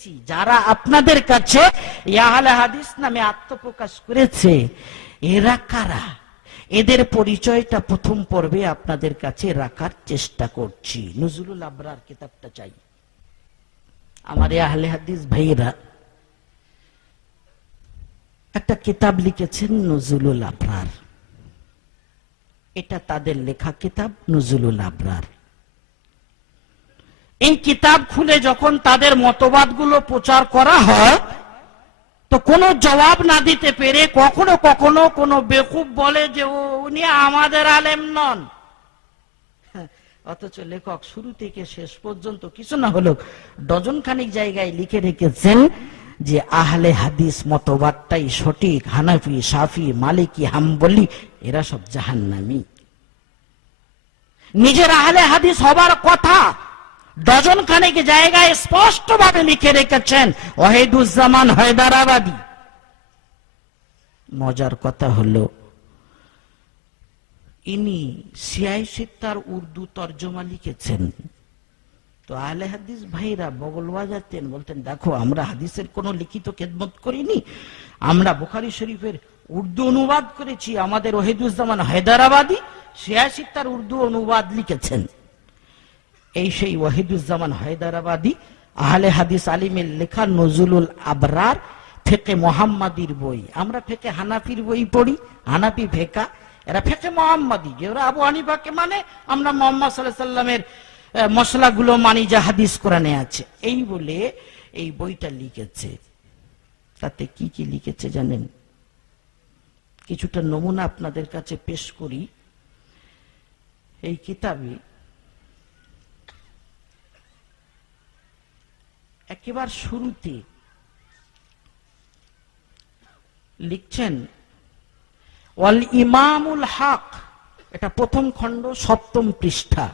লিখেছি যারা আপনাদের কাছে হাদিস নামে আত্মপ্রকাশ করেছে, এরা কারা? এদের পরিচয়টা প্রথম পর্বে আপনাদের কাছে রাখার চেষ্টা করছি। নজরুল আবরার কিতাবটা চাই। আমার আহলে হাদিস ভাইয়েরা, একটা কিতাব লিখেছেন নজরুল আবরার। এটা তাদের লেখা কিতাব, নজরুল আবরার। এই কিতাব খুলে যখন তাদের মতবাদগুলো প্রচার করা হয়, তো কোনো জবাব না দিতে পেরে কখনো কখনো কোনো বেকুব বলে যে উনি আমাদের আলেম নন। অথচ লেখক শুরু থেকে শেষ পর্যন্ত কিছু না হলেও ডজন খানিক জায়গায় লিখে রেখেছেন যে, আহলে হাদিস মতবাদটাই সঠিক। হানাফি সাফি মালিকি, হাম্বলি, এরা সব জাহান্নামী। নিজের আহলে হাদিস হবার কথা ডজন খানেক জায়গায় স্পষ্ট ভাবে লিখে রেখেছেন ওয়াহিদুজ্জামান হায়দারাবাদী। মজার কথা হলো, ইনি সিয়াই সিত্তার উর্দু তর্জমা লিখেছেন। তো আহলে হাদিস ভাইরা বগল বাজাতেন, বলতেন, দেখো, আমরা হাদিসের কোনো লিখিত খেদমত করিনি। আমরা বুখারি শরীফের উর্দু অনুবাদ করেছি, আমাদের ওহিদুজ্জামান হায়দারাবাদী সিয়াই সিত্তার উর্দু অনুবাদ লিখেছেন। এই সেই ওয়াহিদুজ্জামান হায়দারাবাদী আহলে হাদিস আলিমের লেখা নজরুল আবরার ফেকে মোহাম্মদীর বই। আমরা ফেকে হানাফির বই পড়ি, হানাফি ফেকা। এরা ফেকে মোহাম্মদী, যে ওরা আবু হানিফাকে মানে আমরা মোহাম্মদ সাল্লাহ সাল্লামের মশলাগুলো মানি যা হাদিস কোরআনে আছে। এই বলে এই বইটা লিখেছে। তাতে কি কি লিখেছে জানেন? কিছুটা নমুনা আপনাদের কাছে পেশ করি। এই কিতাবে একেবার শুরুতে লিখছেন, ওয়াল ইমামুল হক, এটা প্রথম খণ্ড, সপ্তম পৃষ্ঠা।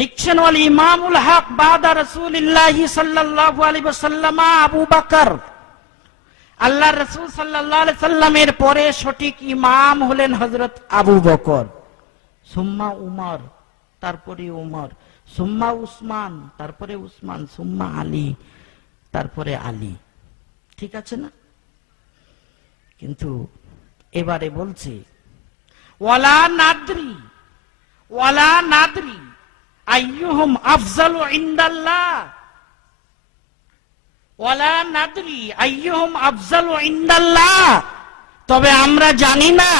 লিখছেন, ওয়াল ইমামুল হক বাদা রাসূলিল্লাহ সাল্লাল্লাহু আলাইহি ওয়াসাল্লাম, আবু বকর। আল্লাহ রাসূল সাল্লাল্লাহু আলাইহি সাল্লামের পরে সঠিক ইমাম হলেন হযরত আবু বকর। সুম্মা উমর, তারপরে উমর। সুম্মা উসমান, তারপরে উসমান, সুম্মা আলী, তারপরে আলী। ঠিক আছে না? কিন্তু এবারে বলছে, ওয়ালা নাদরি ওয়ালা নাদরি, আইয়ুহুম আফজালু ইনদাল্লাহ। ওয়ালা নাদরি, আইয়ুহুম আফজালু ইনদাল্লাহ। তবে আমরা জানি না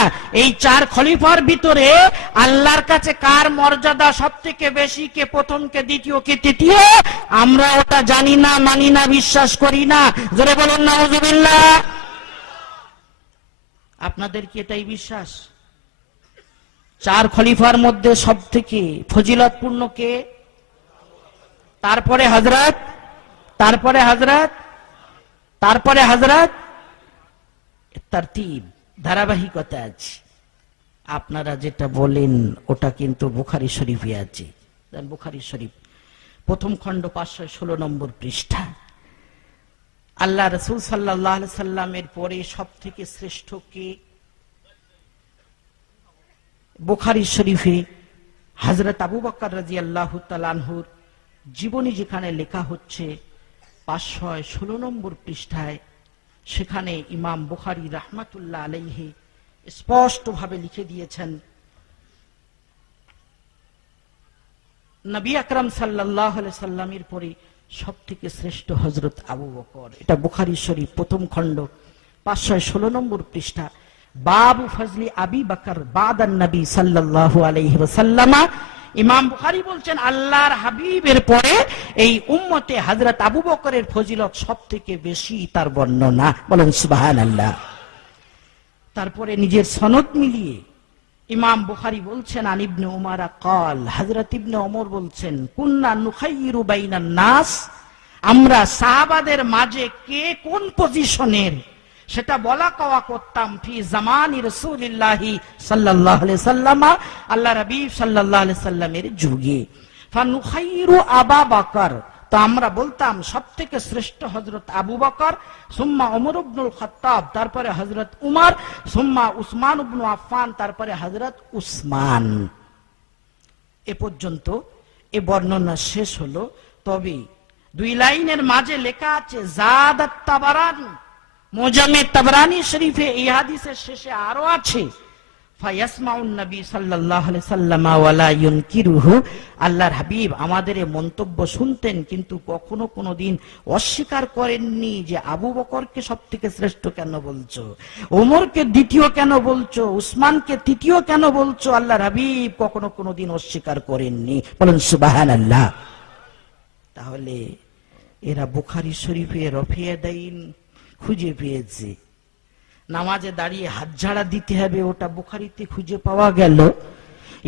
এই চার খলিফার ভিতরে আল্লাহর কাছে কার মর্যাদা সব থেকে বেশি, কে প্রথম, কে দ্বিতীয়, কে তৃতীয়, আমরা ওটা জানি না, মানি না, বিশ্বাস করি না। জোরে বলুন না হুজুবিল্লাহ আপনাদের কি এটাই বিশ্বাস? চার খলিফার মধ্যে সব থেকে ফজিলতপূর্ণ কে? তারপরে হজরত তারপরে হজরত তারপরে হজরত তারতিব ধারাবাহিকতা আছে। আপনারা যেটা বলেন, ওটা কিন্তু বুখারি শরীফে আছে। বুখারি শরীফ, প্রথম খণ্ড পাঁচশো ষোলো নম্বর পৃষ্ঠা। আল্লাহ রসুল সাল্লাহ সাল্লামের পরে সব থেকে শ্রেষ্ঠ কে? বুখারি শরীফে হজরত আবু বকর রাজি আল্লাহ তালানহুর জীবনী যেখানে লেখা হচ্ছে, পাঁচশো ষোলো নম্বর পৃষ্ঠায় সেখানে ইমাম বুখারি রহমাতুল্লাহ আলাইহি স্পষ্টভাবে লিখে দিয়েছেন, নবী আকরাম সাল্লাহ সাল্লামের পরে সব থেকে শ্রেষ্ঠ হজরত আবু বকর। এটা বুখারি শরীফ, প্রথম খণ্ড, পাঁচশো ষোলো নম্বর পৃষ্ঠা। বাবু ফজলি আবি বকর বাদান নবী সাল্লাল্লাহু আলাইহি ওয়াসাল্লামা ইমাম বুখারী বলছেন, আল্লাহর হাবিবের পরে এই উম্মতে হযরত আবু বকরের ফজিলত সব থেকে বেশি তার বর্ণনা। বলেন, সুবহানাল্লাহ। তারপরে নিজের সনদ মিলিয়ে ইমাম বুখারী বলছেন, আন ইবনে উমার কাল হযরত ইবনে ওমর বলছেন, কুন্না নুখাইয়িরু বাইনান নাস আমরা সাহাবাদের মাঝে কে কোন পজিশনের সেটা বলা কওয়া করতাম, ফি জামানি রসুলিল্লাহি আলাইহি সাল্লামা, আল্লাহ রাবী আলাইহি সাল্লামের যুগে। ফানুখাইরু আবা বকর। তো আমরা বলতাম সব থেকে শ্রেষ্ঠ হজরত আবু বকর, সুম্মা ওমর ইবনুল খাত্তাব, তারপরে হজরত উমর, সুম্মা উসমান ইবনু আফফান, তারপরে হজরত উসমান। এ পর্যন্ত এ বর্ণনা শেষ হলো। তবে দুই লাইনের মাঝে লেখা আছে জাদ তাবারানি। মোজামে তাবরানি শরীফে এই হাদিসের শেষে আরও আছে আল্লাহর হাবিব আমাদের মন্তব্য শুনতেন কিন্তু কখনো কোনোদিন অস্বীকার করেননি যে আবু বকরকে সবথেকে শ্রেষ্ঠ কেন বলছো, ওমরকে দ্বিতীয় কেন বলছো, উসমানকে তৃতীয় কেন বলছো, আল্লাহর হাবিব কখনো কোনো দিন অস্বীকার করেননি। বলেন সুবহানাল্লাহ। তাহলে এরা বুখারি শরীফে রফিয়া দাইন খুঁজে পেয়েছে। নামাজে দাঁড়িয়ে হাত ঝাড়া দিতে হবে, ওটা বোখারিতে খুঁজে পাওয়া গেল।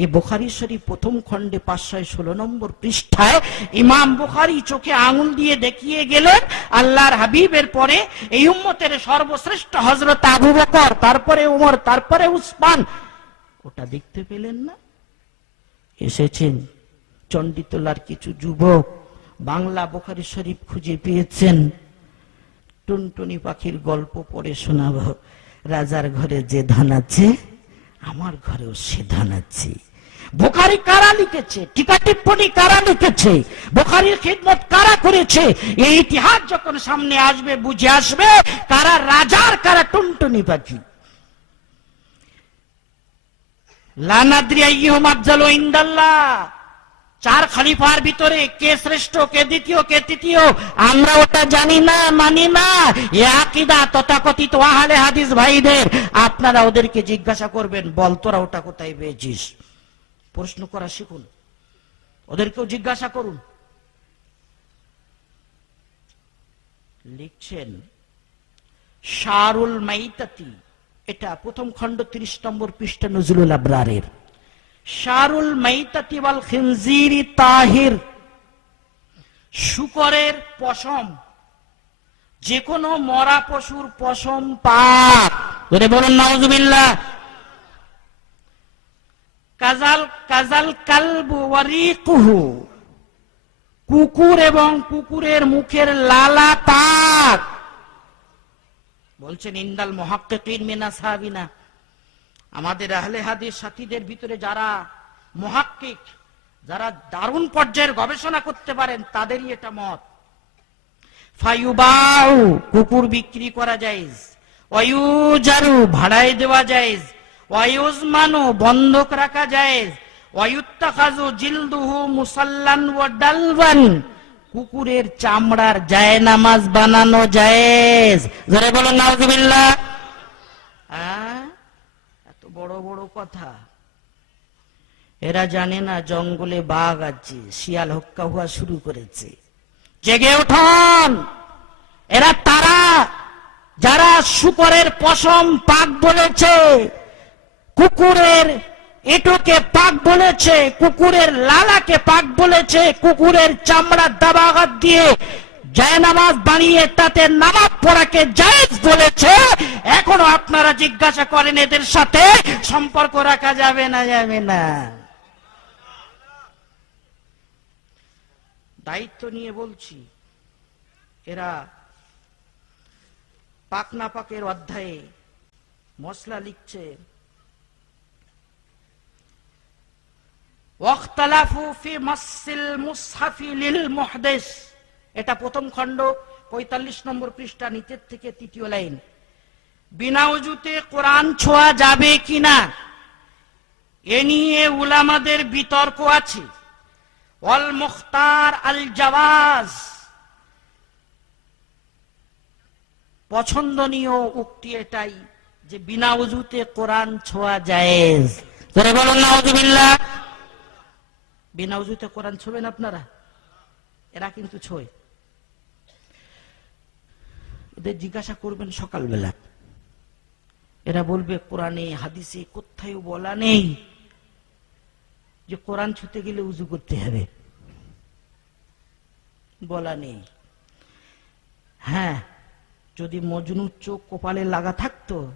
এ বুখারি শরীফ প্রথম খণ্ডে পাঁচশো ষোলো নম্বর পৃষ্ঠায় ইমাম বুখারি চোখে আঙুল দিয়ে দেখিয়ে গেলেন, আল্লাহর হাবিবের পরে এই উম্মতের সর্বশ্রেষ্ঠ হজরত আবু বকর, তারপরে উমর, তারপরে উসমান। ওটা দেখতে পেলেন না? এসেছেন চণ্ডীতলার কিছু যুবক, বাংলা বোখারি শরীফ খুঁজে পেয়েছেন। টুনটুনি পাখির গল্প পড়ে শোনাব। রাজার ঘরে যে ধান আছে, আমার ঘরেও সে ধান আছে। বোখারি কারা লিখেছে? টিকা টিপ্পনি কারা লিখেছে? বোখারির খিদমত কারা করেছে? এই ইতিহাস যখন সামনে আসবে, বুঝে আসবে, কারা রাজার কারা টুনটুনি পাখি। লানাদ্রি আইয়ুহুম আফজালু ইনদাল্লাহ। চার খলিফার ভিতরে কে শ্রেষ্ঠ, কে দ্বিতীয়, কে তৃতীয়, আমরা ওটা জানি না, মানি না। এ আকিদা তথাকথিত আহলে হাদিস ভাইদের। আপনারা ওদেরকে জিজ্ঞাসা করবেন, বল তোরা ওটা কোথায় পেয়েছিস? প্রশ্ন করা শিখুন। ওদেরকেও জিজ্ঞাসা করুন। লিখছেন, শারুল মাইতাতি, এটা প্রথম খণ্ড তিরিশ নম্বর পৃষ্ঠা নজরুল আবরারের। শারুল মাইতাতি ওয়াল খিনজিরি তাহির। শুকরের পশম যে কোনো মরা পশুর পশম পাপ ধরে বলুন, নাউজুবিল্লাহ। কাজাল কাজাল কালবু ওয়ারিকুহু। কুকুর এবং কুকুরের মুখের লালা পাক বলছেন, ইন্দাল মহাক্কিন মিনা সাহাবিনা আমাদের আহলে হাদিস সাথীদের ভিতরে যারা মহাক্কিক, যারা দারুণ পর্যায়ের গবেষণা করতে পারেন, তাদেরই এটা মত। ফায়ুবাউ, কুকুর বিক্রি করা যায় ওয়ুজারু, ভাড়ায় দেওয়া যায় ওয়ুজমানু, বন্ধক রাখা যায় ওয়ুত্তাখাজু জিলদুহু মুসাল্লান ওয়া ডালবান কুকুরের চামড়ার জায়নামাজ বানানো জায়েজ। জোরে বলো নাউজুবিল্লাহ হ্যাঁ এত বড় বড় কথা। এরা জানে না জঙ্গলে বাঘ আছে, শিয়াল হক্কা হওয়া শুরু করেছে। জেগে উঠন! এরা তারা, যারা শুকরের পশম পাক বলেছে, কুকুরের এটোকে পাক বলেছে, কুকুরের লালাকে পাক বলেছে, কুকুরের চামড়া দাবাঘাত দিয়ে জায়নামাজ বানিয়ে তাতে নামাজ পড়াকে জায়েজ বলেছে। এখনও আপনারা জিজ্ঞাসা করেন এদের সাথে, সম্পর্ক রাখা যাবে না যাবে না। দায়িত্ব নিয়ে বলছি, এরা পাক না পাকের অধ্যায়ে মশলা লিখছে। ওয়াখতালাফু ফি মাসিল মুসহাফি লিল মুহদিস। এটা প্রথম খণ্ড, পঁয়তাল্লিশ নম্বর পৃষ্ঠা, নিচের থেকে তৃতীয় লাইন। বিনা উজুতে কোরআন ছোঁয়া যাবে কিনা এ নিয়ে উলামাদের বিতর্ক আছে। অল মুখতার আল জাওয়াজ। পছন্দনীয় উক্তি এটাই যে বিনা উজুতে কোরআন ছোঁয়া জায়েজ। ধরে বলুন, নাউজুবিল্লাহ। বিনা উজুতে কোরআন ছোবেন আপনারা? এরা কিন্তু ছোয়। এদের জিজ্ঞাসা করবেন সকালবেলা। এরা বলবে, কোরআনে, হাদিসে কোথায় বলা নেই যে কোরআন ছুতে গেলে উজু করতে হবে। বলা নেই। হ্যাঁ যদি মজনু চোখ কপালে লাগা থাকতো,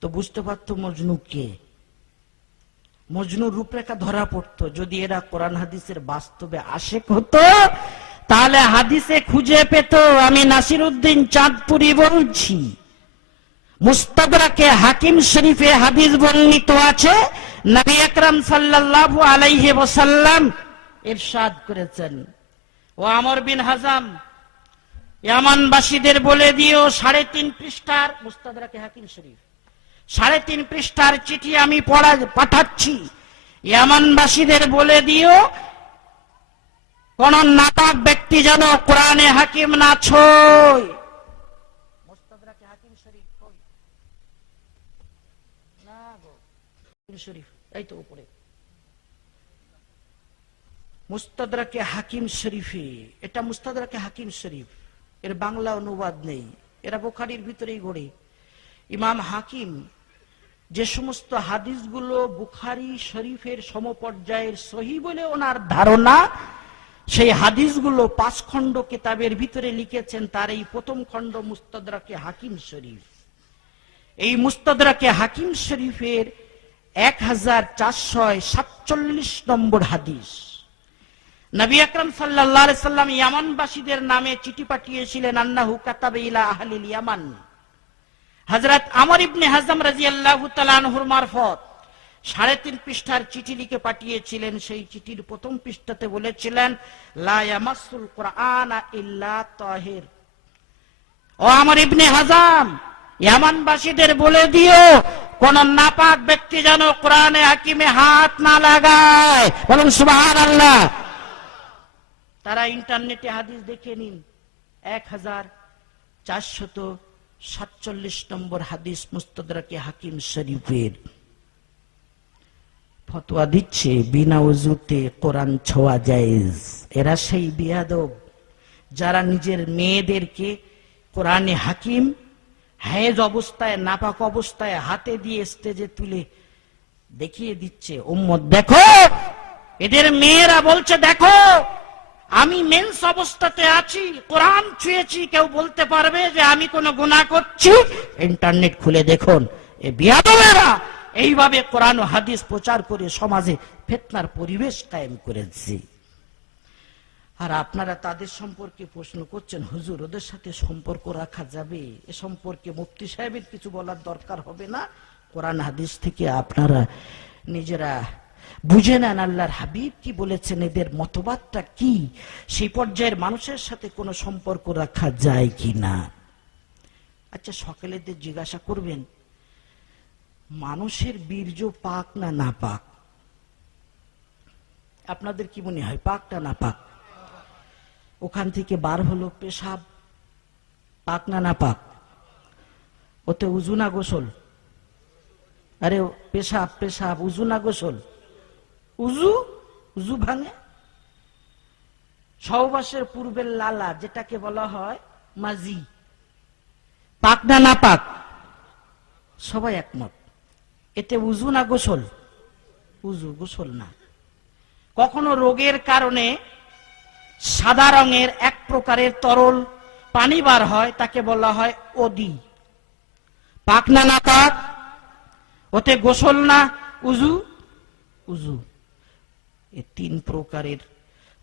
তো বুঝতে পারতো মজনু কে। মজনুর রূপরেখা ধরা পড়তো। যদি এরা কোরআন, হাদিসের বাস্তবে আশেক হতো তাহলে হাদিসে খুঁজে পেত, আমি নাসির উদ্দিন চাঁদপুরি বলছি। মুস্তাদরাকে হাকিম শরীফে হাদিস বর্ণিত আছে, নবী আকরাম সাল্লাল্লাহু আলাইহি ওয়াসাল্লাম ইরশাদ করেছেন। ও আমর বিন হাজাম, ইয়ামানবাসীদের বলে দিও, সাড়ে তিন পৃষ্ঠার, মুস্তাদরাকে হাকিম শরীফ, সাড়ে তিন পৃষ্ঠার চিঠি আমি পড়া পাঠাচ্ছি। ইয়ামানবাসীদের বলে দিও কোন নাপাক ব্যক্তি যেন কোরআনে হাকিম না ছয়। শরীফ? মুস্তাদরাকে হাকিম শরীফে এটা মুস্তাদরাকে হাকিম শরীফ? এর বাংলা অনুবাদ নেই। এরা বোখারির ভিতরেই গড়ে ইমাম হাকিম যে সমস্ত হাদিসগুলো বুখারি শরীফের সমপর্যায়ের সহি বলে ওনার ধারণা সেই হাদিসগুলো পাঁচ খণ্ড কিতাবের ভিতরে লিখেছেন তার এই প্রথম খণ্ড মুস্তাদরাকে হাকিম শরীফ। এই মুস্তাদরাকে হাকিম শরীফের এক হাজার চারশো সাতচল্লিশ নম্বর হাদিস। নবী আকরম সাল্লাল্লাহু সাল্লাম ইয়ামানবাসীদের নামে চিঠি পাঠিয়েছিলেন, আন্নাহু কাতাবে ইলা আহলিল ইয়ামান। হযরত আমর ইবনে হাজম তাআলা আনহুর মারফত। সাড়ে তিন পৃষ্ঠার চিঠি লিখে পাঠিয়েছিলেন, সেই চিঠির প্রথম পৃষ্ঠাতে বলেছিলেন, লা ইয়ামাসসুল কুরআন ইল্লা তাহির। ও আমার ইবনে হাজাম, ইয়ামানবাসীদের বলে দিও, কোন নাপাক ব্যক্তি যেন কোরআনে হাকিমে হাত না লাগায়। বলুন, সুবহানাল্লাহ। তারা ইন্টারনেটে হাদিস দেখে নিন। এক হাজার চারশত সাতচল্লিশ নম্বর হাদিস মুস্তদরাকে হাকিম শরীফের। ফতোয়া দিচ্ছে, বিনা উজুতে কোরআন ছোঁয়া জায়েজ। এরা সেই বিয়াদব যারা নিজের মেয়েদেরকে কোরআনে হাকিম, হায়েজ অবস্থায়, নাপাক অবস্থায় হাতে দিয়ে স্টেজে তুলে দেখিয়ে দিচ্ছে। উম্মত, দেখো! এদের মেয়েরা বলছে, দেখো! আমি মেন্স অবস্থাতে আছি, কোরআন ছুঁয়েছি, কেউ বলতে পারবে যে আমি কোনো গুনাহ করছি? ইন্টারনেট খুলে দেখুন। এ বিয়াদবেরা! এইভাবে কোরআন হাদিস প্রচার করে সমাজে ফেতনার পরিবেশ কায়েম করেছে। আর আপনারা তাদের সম্পর্কে প্রশ্ন করছেন, হুজুর, ওদের সাথে সম্পর্ক রাখা যাবে? এ সম্পর্কে মুফতি সাহেবের কিছু বলার দরকার হবে না? কোরআন হাদিস থেকে আপনারা নিজেরা বুঝে নেন আল্লাহর হাবিব কি বলেছেন, এদের মতবাদটা কি? সেই পর্যায়ের মানুষের সাথে কোনো সম্পর্ক রাখা যায় কি না আচ্ছা সকালেদের জিজ্ঞাসা করবেন মানুষের বীর্য পাক না না পাক? আপনাদের কি মনে হয়, পাক না পাক? ওখান থেকে বার হলো পেশাব, পাক না না পাক? ওতে উজু না গোসল? আরে পেশাব পেশাব, উজু না গোসল? উজু? উজু ভাঙে? সহবাসের পূর্বের লালা, যেটাকে বলা হয় মাজি। পাক না না পাক? সবাই একমত। এতে উজু না গোসল? উজু, গোসল না। কখনো রোগের কারণে সাদা রঙের এক প্রকারের তরল পানি বার হয়, তাকে বলা হয় ওদি। পাক না না পাক, ওতে গোসল না, উজু উজু। এ তিন প্রকারের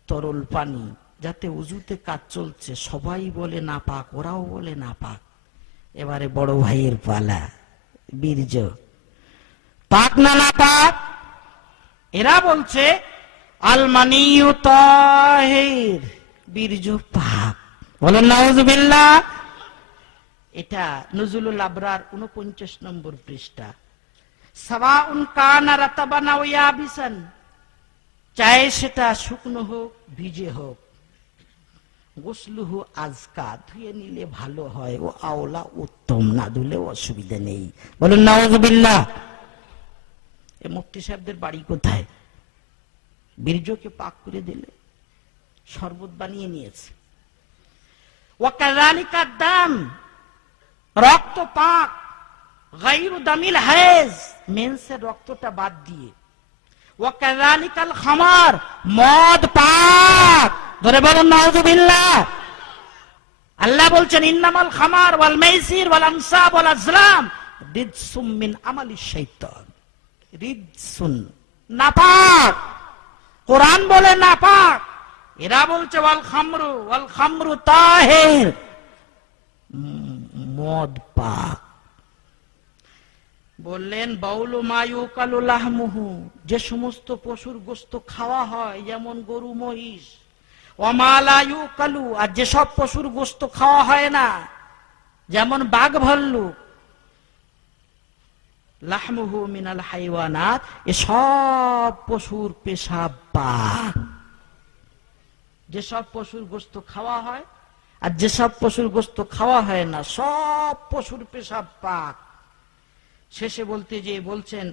তরল পানি, যাতে উজুতে কাজ চলছে। সবাই বলে না পাক, ওরাও বলে না পাক। এবারে বড় ভাইয়ের পালা, বীর্য। পাক না না পাক এরা বলছে বীর্য পাক। বলেন এটা নজরুল আবরার উনপঞ্চাশ নম্বর পৃষ্ঠা। সেটা শুকনো হোক, ভিজে হোক। গোসলুহু আজকা, ধুয়ে নিলে ভালো হয়। ও আওলা উত্তম, না ধুলে অসুবিধা নেই। বলুন, নাউজুবিল্লাহ। এ মুফতি সাহেবদের বাড়ি কোথায়? বীর্যকে পাক করে দিলে, শরবত বানিয়ে নিয়েছে। ওয়াকাযালিকা দাম, রক্ত পাক গাইরু দামিল মেন্সের রক্তটা বাদ দিয়ে। ওয়াকাযালিকাল খামার, মদ পাক। ধরে বলুন, নাউজুবিল্লাহ। আল্লাহ বলছেন, ইন্নামাল খামার ওয়াল মাইসির ওয়াল আনসাব ওয়াল আজলাম মিন শাইতান। নাপাক। কোরআন বলে নাপাক। এরা বলছে, ওয়াল খামরু ওয়াল খামরু তাহির। মদ পাক। বললেন, বাউলু মায়ু কালুলাহমুহু যে সমস্ত পশুর গোস্ত খাওয়া হয়, যেমন গরু, মহিষ। অমালায়ু কালু আর যেসব পশুর গোস্ত খাওয়া হয় না, যেমন বাঘ ভাল্লুক লাহমুহু মিনাল হাইওয়ানাত এসব পশুর পেশাব পাক। যেসব পশুর গোস্ত খাওয়া হয়, আর যেসব পশুর গোস্ত খাওয়া হয় না, সব পশুর পেশাব পাক। শেষে বলতে যে বলছেন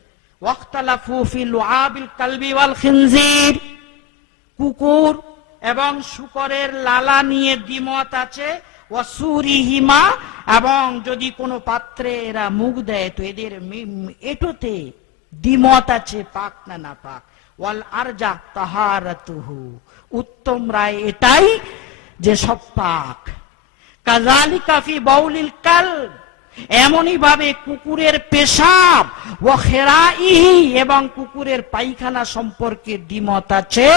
কুকুর এবং শুকরের লালা নিয়ে দ্বিমত আছে ওয়াসুরিহিমা এবং যদি কোনো পাত্রে এরা মুখ দেয়, তো এদের এটোতে দ্বিমত আছে, পাক না না পাক। ওয়াল আরজা তাহারাতুহু। উত্তম রায় এটাই যে সব পাক। কাজালিকা ফি বাউলিল কালব। এমনই ভাবে কুকুরের পেশাব ও খেরাইহি এবং কুকুরের পায়খানা সম্পর্কে দ্বিমত আছে।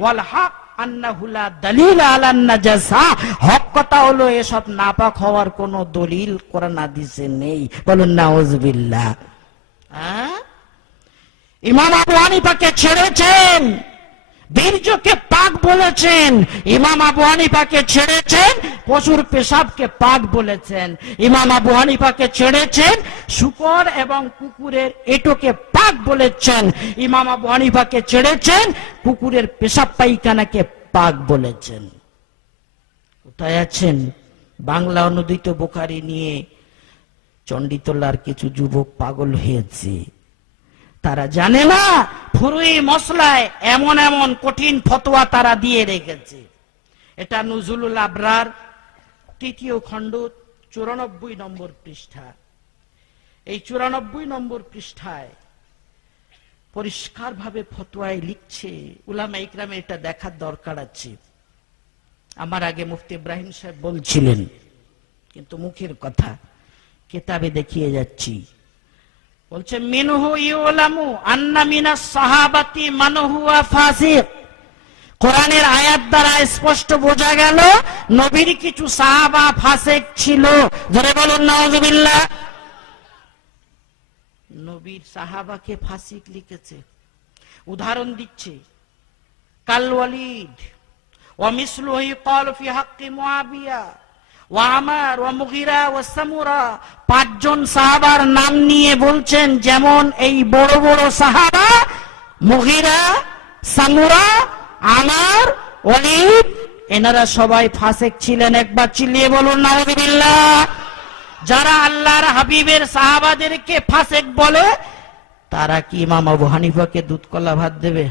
ওয়াল হক আন্নাহুলা দলিল আলান নাজাসা। হক কথা হলো, এসব নাপাক হওয়ার কোনো দলিল কোরআন হাদিসে নেই। বলুন, নাউজুবিল্লাহ। হ্যাঁ? ইমাম ছেড়েছেন। বীর্যকে পাক বলেছেন। ইমাম আবু হানিফাকে ছেড়েছেন। পশুর পেশাবকে পাক বলেছেন। ইমাম আবু ছেড়েছেন। শুকর এবং কুকুরের এটোকে পাক বলেছেন। ইমাম আবু হানিফাকে ছেড়েছেন, কুকুরের পেশাব পায়খানাকে পাক বলেছেন। কোথায় আছেন? বাংলা অনুদিত বোকারি নিয়ে চণ্ডীতলার কিছু যুবক পাগল হয়েছে। তারা জানে না, ফুরুই মশলায় এমন এমন কঠিন ফতোয়া তারা দিয়ে রেখেছে। এটা নজরুল আবরার তৃতীয় খণ্ড, চুরানব্বই নম্বর পৃষ্ঠা। এই চুরানব্বই নম্বর পৃষ্ঠায় পরিষ্কার ভাবে ফতোয়ায় লিখছে, উলামা ইকরামে এটা দেখার দরকার আছে। আমার আগে মুফতি ইব্রাহিম সাহেব বলছিলেন, কিন্তু মুখের কথা, কেতাবে দেখিয়ে যাচ্ছি। বলছে, মিনহু ইউলামু আন্না মিনাস সাহাবাতি মানহুয়া ফাসিক। কোরআনের আয়াত দ্বারা স্পষ্ট বোঝা গেল, নবীর কিছু সাহাবা ফাসেক ছিল। ধরে বলুন, নাউজুবিল্লাহ। নবীর সাহাবাকে ফাসিক লিখেছে, উদাহরণ দিচ্ছে কালওয়ালিদ পাঁচজন সাহাবার নাম নিয়ে বলছেন, যেমন এই বড় বড় সাহাবা, মুগিরা, সামুরা, আমার, ওয়ালিদ, এনারা সবাই ফাঁসেক ছিলেন, একবার চিলিয়ে বলুন নাউযুবিল্লাহ যারা আল্লাহর হাবিবের সাহাবাদেরকে ফাসেক বলে, তারা কি ইমাম আবু হানিফাকে দুধ কলা ভাত দেবে?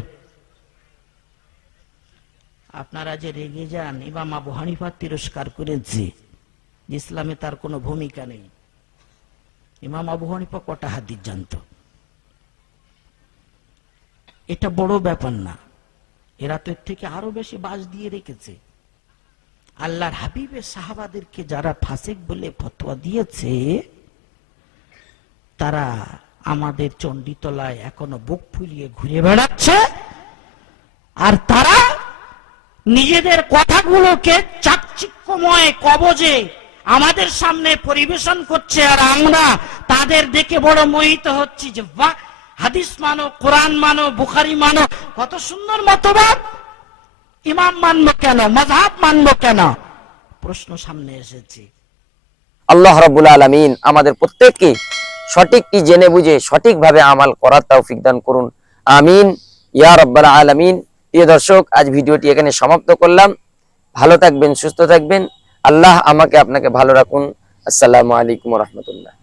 আপনারা যে রেগে যান, ইমাম আবু হানিফা তিরস্কার করেছে, ইসলামে তার কোনো ভূমিকা নেই। ইমাম আবু হানিফা কটা হাদিস জানত? এটা বড় ব্যাপার না। এরা তো এর থেকে আরও বেশি বাস দিয়ে রেখেছে। আল্লাহর হাবিবের সাহাবাদেরকে যারা ফাসেক বলে ফতোয়া দিয়েছে, তারা আমাদের চণ্ডীতলায় এখনও বুক ফুলিয়ে ঘুরে বেড়াচ্ছে, আর তারা নিজেদের কথাগুলোকে চাকচিক্যময় কবজে আমাদের সামনে পরিবেশন করছে, আর আমরা তাদের দেখে বড় মোহিত হচ্ছি যে, বাহ, হাদিস মানো, কোরআন মানো, বুখারি মানো, কত সুন্দর মতবাদ। ইমাম মানবো কেন? মজাব মানবো কেন? প্রশ্ন সামনে এসেছে। আল্লাহ রাব্বুল আলামিন আমাদের প্রত্যেককে সঠিকটি জেনে বুঝে সঠিকভাবে আমাল করার তৌফিক দান করুন। আমিন। ইয়া রাব্বাল আলামিন। প্রিয় দর্শক, আজ ভিডিওটি এখানে সমাপ্ত করলাম। ভালো থাকবেন, সুস্থ থাকবেন। আল্লাহ আমাকে আপনাকে ভালো রাখুন। আসসালামু আলাইকুম রহমতুল্লাহ।